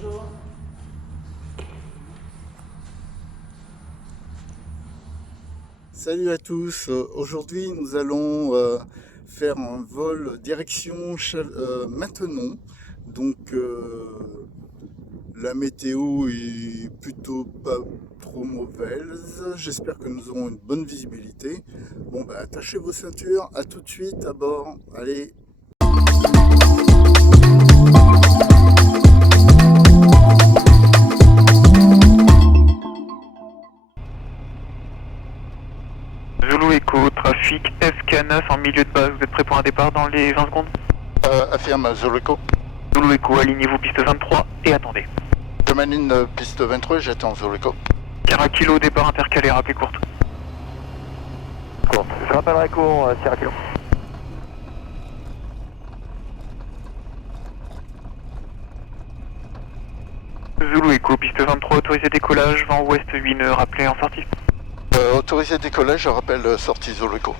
Bonjour. Salut à tous. Aujourd'hui, nous allons faire un vol direction Maintenon. Donc, la météo est plutôt pas trop mauvaise. J'espère que nous aurons une bonne visibilité. Bon, bah, attachez vos ceintures. À tout de suite à bord. Allez. Zulu Echo, trafic SK9 en milieu de base, vous êtes prêt pour un départ dans les 20 secondes? Affirme Zulu Echo. Zulu Echo, alignez-vous piste 23 et attendez. Je mène piste 23, j'attends Zulu Echo. Sierra Kilo, départ intercalé, rappelez courte. Courte, je rappellerai court, Sierra Kilo. Zulu Echo, piste 23, autorisé décollage, vent ouest 8 nœuds, rappelez en sortie. Autorisé décollage, je rappelle sortie Zulu Echo.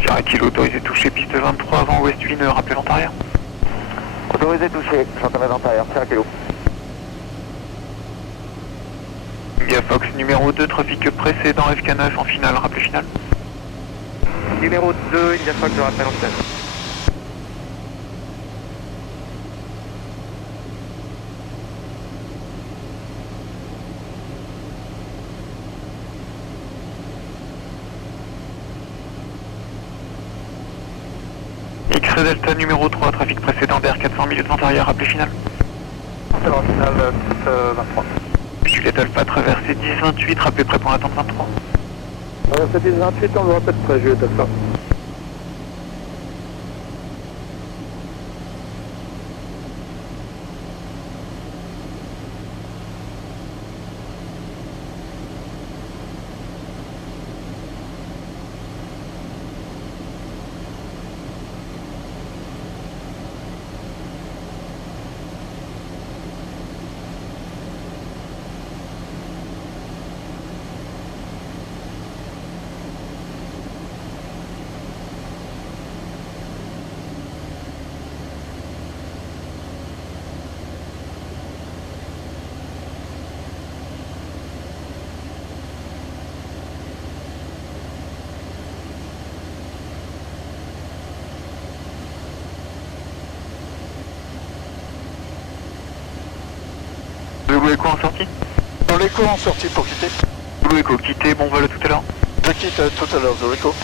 Sierra Kilo, autorisé toucher, piste 23, vent ouest 8 nœuds, rappelez vent arrière. Autorisé touché, j'entends la intérieur, Sierra Kilo. India Fox, numéro 2, trafic précédent FK9 en finale, rappelez finale. Numéro 2, India Fox, je rappelle en finale. X-Ray Delta, numéro 3, trafic précédent BR400, milieu de vent arrière, rappelez finale. C'est en finale, piste 23. Juliette Alpha, traversée 10-28, rappelez prêt pour l'attente 23. C'est 10-28, on le rappelle près, Juliette Alpha. Zulu Echo en sortie. Zulu Echo en sortie pour quitter. Zulu Echo, quittez, bon vol à tout à l'heure. Je quitte tout à l'heure Zulu Echo.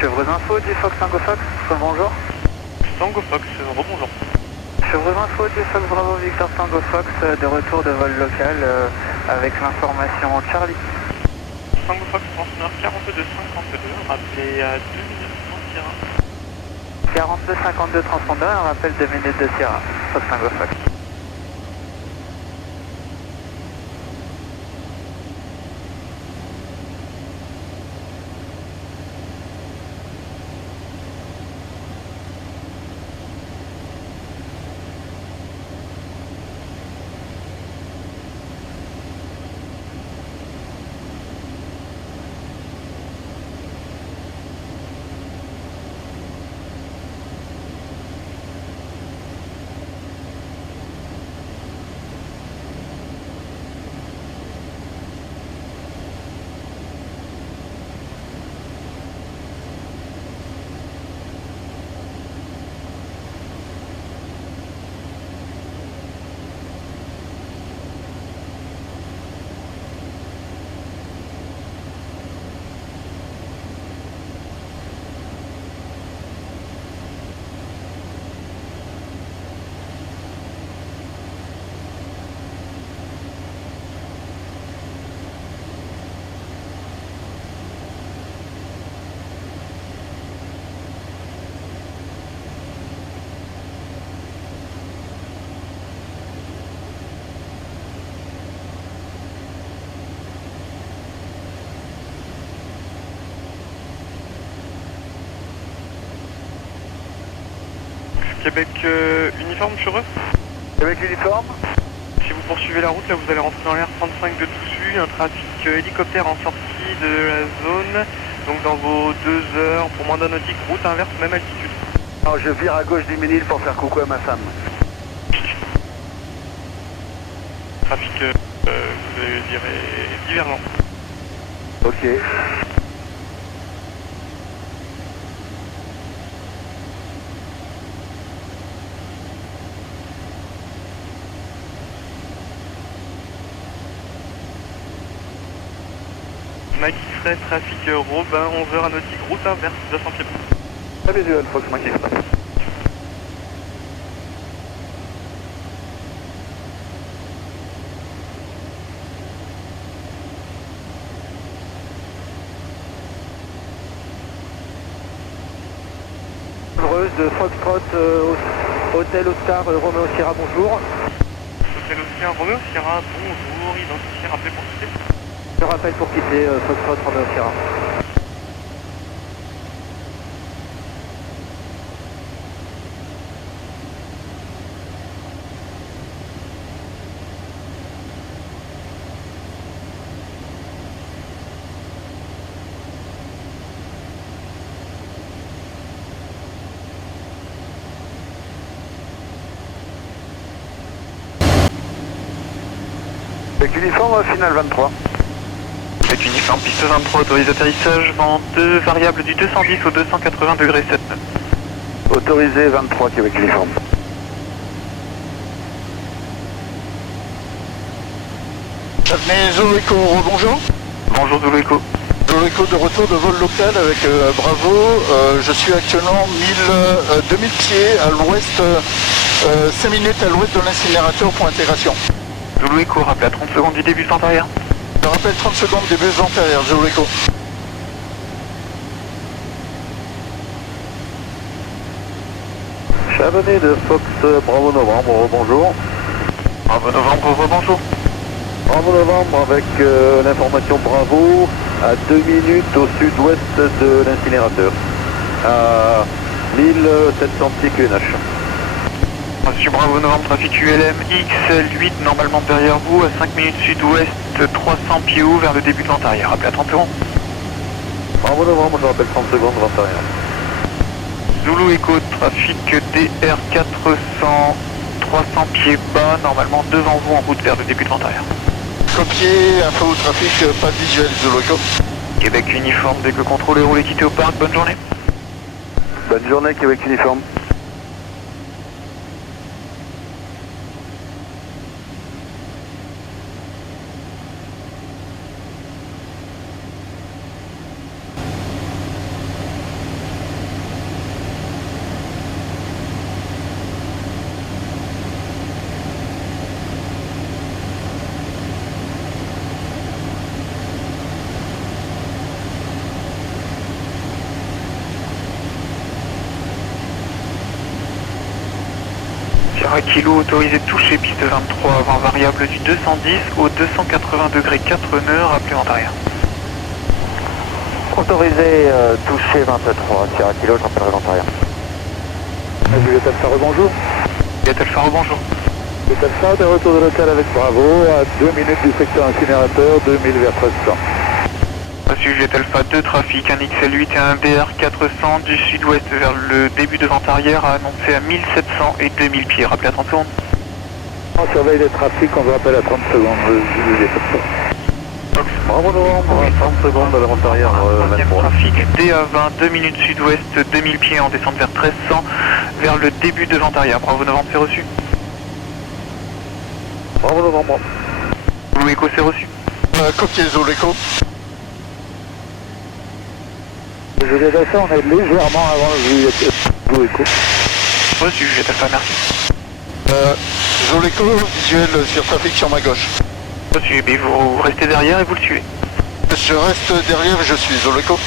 Chevreuse Info du Fox Tango Fox, bonjour. Tango Fox, rebonjour. Chevreuse Info du Fox Bravo Victor Tango Fox, de retour de vol local avec l'information Charlie. Tango Fox, transfert 4252, rappelé à 2 minutes en Sierra. 42-52 transpondeur, un rappel 2 minutes de Sierra, Fox Tango Fox. Québec uniforme sur eux. Québec uniforme. Si vous poursuivez la route, là vous allez rentrer dans l'air 35 de Toussus, un trafic hélicoptère en sortie de la zone, donc dans vos 2 heures pour mandat nautique, route inverse, même altitude. Alors je vire à gauche du Ménil pour faire coucou à ma femme. Trafic, vous allez dire, divergent. Ok. Mike Express, trafic Robin, 11h à nautique, route inverse, 200 pieds. Très visuel, Fox Mike Express. Chevreuse de Foxtrot, Hôtel Oscar, Roméo Sierra, bonjour. Hôtel Oscar, Roméo Sierra, bonjour, identifié, rappelé pour quitter. Je rappelle pour quitter Foxtrot, Roméo Sierra. Avec uniforme, final 23. Avec uniforme, piste 23, autorise atterrissage vent 2, variable du 210 au 280 degrés 7. Autorisé 23, Québec uniforme. Avenue Zulu Echo, bonjour. Bonjour Zulu Echo. Zulu Echo de retour de vol local avec Bravo. Je suis actuellement 2000 pieds à l'ouest, 5 minutes à l'ouest de l'incinérateur pour intégration. Zulu Echo, rappelé à 30 secondes du début de vent arrière. Je rappelle 30 secondes début de vent arrière, Zulu Echo. Chabonnet de Fox Bravo Novembre, bonjour. Bravo Novembre, bonjour. Bravo Novembre avec l'information Bravo à 2 minutes au sud-ouest de l'incinérateur. À 1700 pieds QNH. Monsieur Bravo Novembre, trafic ULM XL8, normalement derrière vous, à 5 minutes sud-ouest, 300 pieds haut vers le début de vent arrière. Rappelé à 30 secondes. Bravo Novembre, je rappelle 30 secondes, vent arrière. Zulu Echo, trafic DR 400, 300 pieds bas, normalement devant vous en route vers le début de vent arrière. Copier, info au trafic, pas de visuel, Zulu Echo. Québec uniforme, dès que contrôle est roulé, quittez au parc, bonne journée. Bonne journée, Québec uniforme. À kilo autorisé de toucher piste 23 avant variable du 210 au 280 degrés 4 nœuds, rappelez vent arrière. Autorisé toucher 23, Sierra Kilo, je rappellerai vent arrière. Juliette Alpha, rebonjour. Juliette Alpha, rebonjour. Juliette Alpha, de retour de local avec Bravo, à 2 minutes du secteur incinérateur, 2000 vers 1300. Reçu Juliette Alpha 2, trafic, un XL8 et un DR 400 du sud-ouest vers le début de vente arrière, à annoncer à 1700 et 2000 pieds, rappelez à 30 secondes. On surveille les trafics, on vous rappelle à 30 secondes, Juliette Alpha. Bravo Novembre, 30 secondes à la vente arrière, 23. Trafic DA20, 2 minutes sud-ouest, 2000 pieds en descente vers 1300, vers le début de vente arrière. Bravo Novembre, c'est reçu. Bravo Novembre. Zulu Echo, c'est reçu. Copier Zulu Echo. Juliette Alpha, on est légèrement avant Juliette Echo. Reçu, Juliette Alpha, merci. Zulu Echo, visuel sur trafic sur ma gauche. Reçu, mais vous restez derrière et vous le suivez. Je reste derrière et je suis Zulu Echo.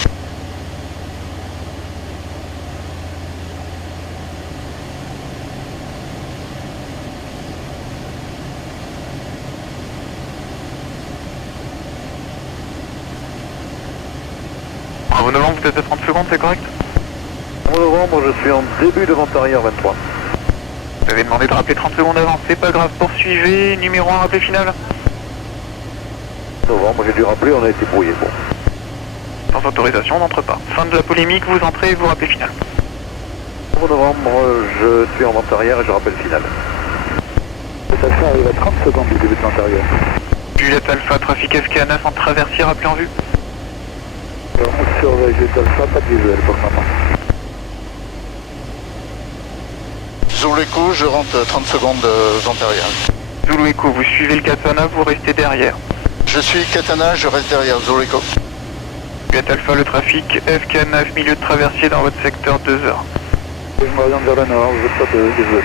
Bravo Novembre, vous êtes à 30 secondes, c'est correct? Bravo Novembre, je suis en début de vente arrière, 23. Vous avez demandé de rappeler 30 secondes avant, c'est pas grave, poursuivez, numéro 1, rappelé final. Novembre, j'ai dû rappeler, on a été brouillé. Bon. Sans autorisation, on n'entre pas. Fin de la polémique, vous entrez et vous rappelez final. Bravo Novembre, je suis en vente arrière et je rappelle final. Juliette Alpha arrive à 30 secondes du début de l'intérieur. Juliette Alpha, trafic FK9 en traversier, rappelé en vue. On surveille Juliette Alpha, pas de visuel pour le moment. Zulu Echo, je rentre 30 secondes antérieures. Zulu Echo, vous suivez le katana, vous restez derrière. Je suis Katana, je reste derrière Zulu Echo. Juliette Alpha, le trafic FK9, milieu de traversier dans votre secteur 2 heures. Je m'oriente vers le nord, je veux pas de visuel.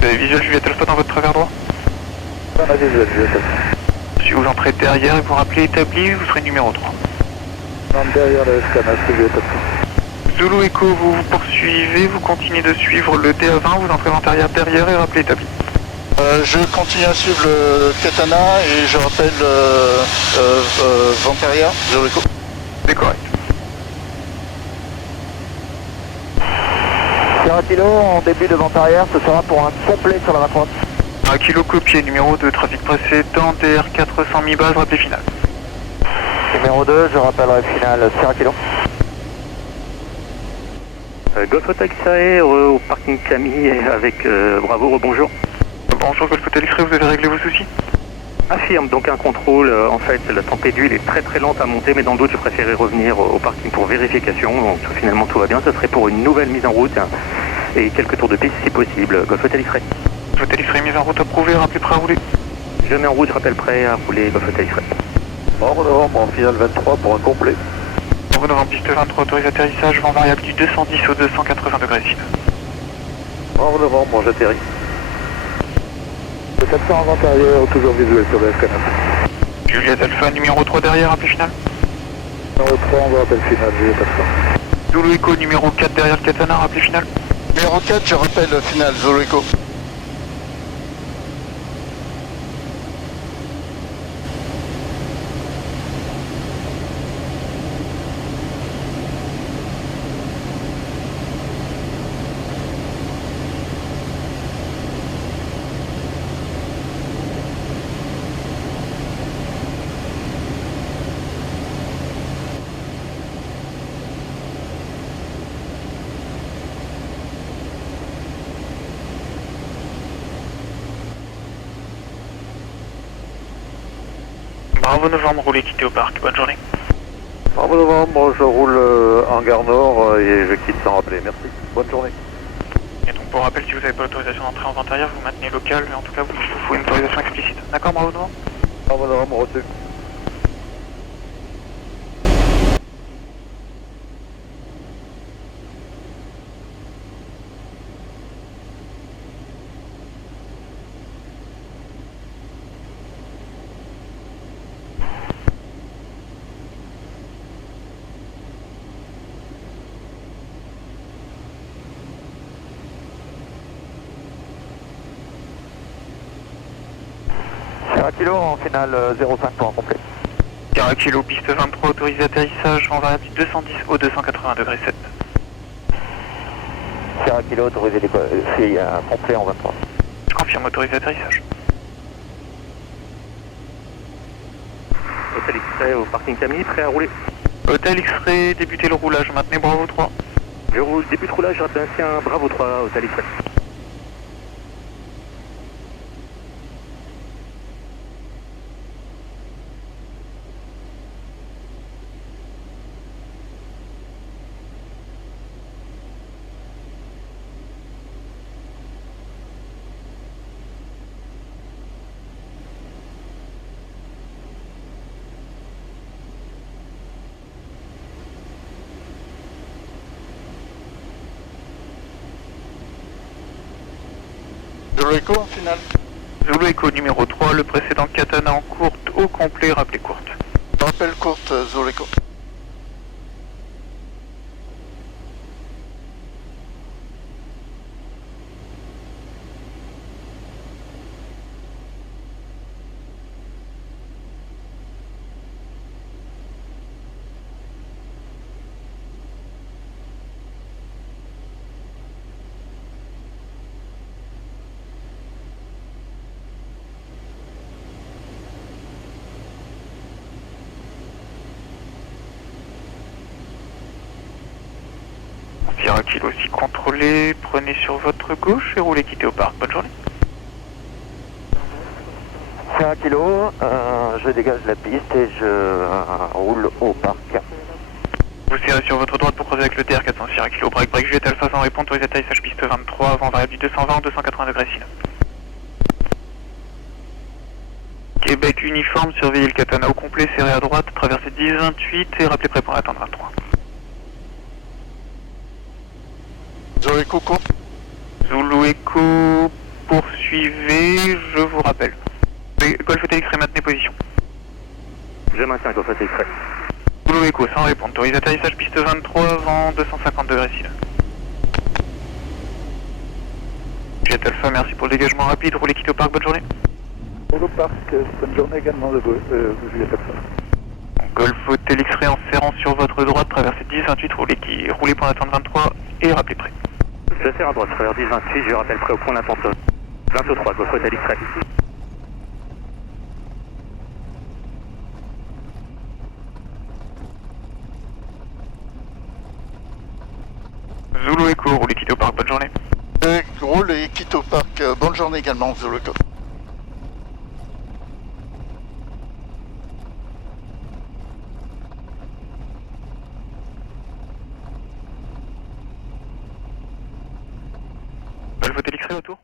Vous avez visuel Juliette Alpha dans votre travers droit? On a visuel, Juliette Alpha. Si vous entrez derrière et vous rappelez établi, vous serez numéro 3. On est derrière le FK9, Juliette Alpha. Zulu Echo, vous poursuivez, vous continuez de suivre le DA20, vous entrez vent arrière derrière et rappelez établi. Je continue à suivre le Katana et je rappelle vent arrière, Zulu Echo. C'est correct. Sierra Kilo, en début de vente arrière, ce sera pour un complet sur la 23. Un kilo copié, numéro 2, trafic précédent, DR 400 mi-base, rappelé final. Numéro 2, je rappellerai final, Sierra Kilo. Golf Hotel X-Ray au parking Camille avec Bravo, rebonjour. Bonjour Golf Hotel X-Ray, vous avez réglé vos soucis? Affirme donc un contrôle, en fait la tempête d'huile est très très lente à monter, mais dans le doute je préférais revenir au parking pour vérification, donc finalement tout va bien, ce serait pour une nouvelle mise en route et quelques tours de piste si possible. Golf Hotel X-Ray. Golf Hotel X-Ray, mise en route approuvée, rappelez prêt à rouler. Je mets en route, je rappelle prêt à rouler Golf Hotel X-Ray. Bravo Novembre, en finale 23 pour un complet. Bravo Novembre, piste 23, autorisé atterrissage, vent variable du 210 au 280 degrés sud. Bravo Novembre, j'atterris. Le 400 en vente arrière, toujours visuel sur le FK9. Juliette Alpha, numéro 3 derrière, rappelé final. Numéro 3, on va rappel final, Juliette Alpha. Zulu Echo, numéro 4 derrière le katana, rappelé final. Numéro 4, je rappelle final, Zulu Echo. Bravo Novembre, roulez, quittez au parc, bonne journée. Bravo Novembre, je roule en gare nord et je quitte sans rappeler. Merci, bonne journée. Et donc pour rappel, si vous n'avez pas l'autorisation d'entrer en vente arrière, vous maintenez local, mais en tout cas, il vous faut une autorisation explicite. D'accord, Bravo Novembre? Bravo Novembre, reçu. kg en finale 05 pour un complet. Sierra Kilo, piste 23, autorisé atterrissage en variable 210 au 280 degrés 7. Sierra Kilo, autorisé c'est un complet en 23. Je confirme, autorisé atterrissage. Hôtel X-Ray au parking Camille, prêt à rouler. Hôtel X-Ray, débutez le roulage, maintenez Bravo 3. Je roule, début de roulage, ainsi un Bravo 3, Hôtel X-Ray. Zulu Echo en finale. Zulu Echo numéro 3, le précédent Katana en courte, au complet, rappelez courte. Rappel courte, Zulu Echo. Sierra Kilo aussi contrôlé, prenez sur votre gauche et roulez quittez au parc. Bonne journée. Sierra Kilo, je dégage la piste et je roule au parc. Vous serrez sur votre droite pour croiser avec le TR400 Sierra Kilo. Break, Juliette Alpha sans répondre, autorisé atterrissage piste 23, avant variable du 220 au 280 degrés Sina. Québec uniforme, surveillez le Katana au complet, serré à droite, traversez 10-28 et rappelez prêt pour l'attendre 23. Zulu Echo courte. Zulu Echo, poursuivez, je vous rappelle. Golf Hotel X-Ray, maintenez position. Je maintiens Golf Hotel X-Ray. Zulu Echo, sans répondre, autorisé atterrissage piste 23, vent 250 degrés Sina. Jet Alpha, merci pour le dégagement rapide, roulez quittez au parc, bonne journée. Pour le parc, bonne journée également de Juliette Alpha. Golf Hotel X-Ray en serrant sur votre droite, traversez 10-28, roulez pour l'attente 23 et rappelez prêt. Je serre à droite, travers 10-28, je rappelle prêt au point d'attente 23, Golf Hotel X-Ray. Zulu Echo, roulez quittez au parc, bonne journée. Roule et quitte au parc. Bonne journée également, Zulu Echo. Golf Hotel X-Ray autour.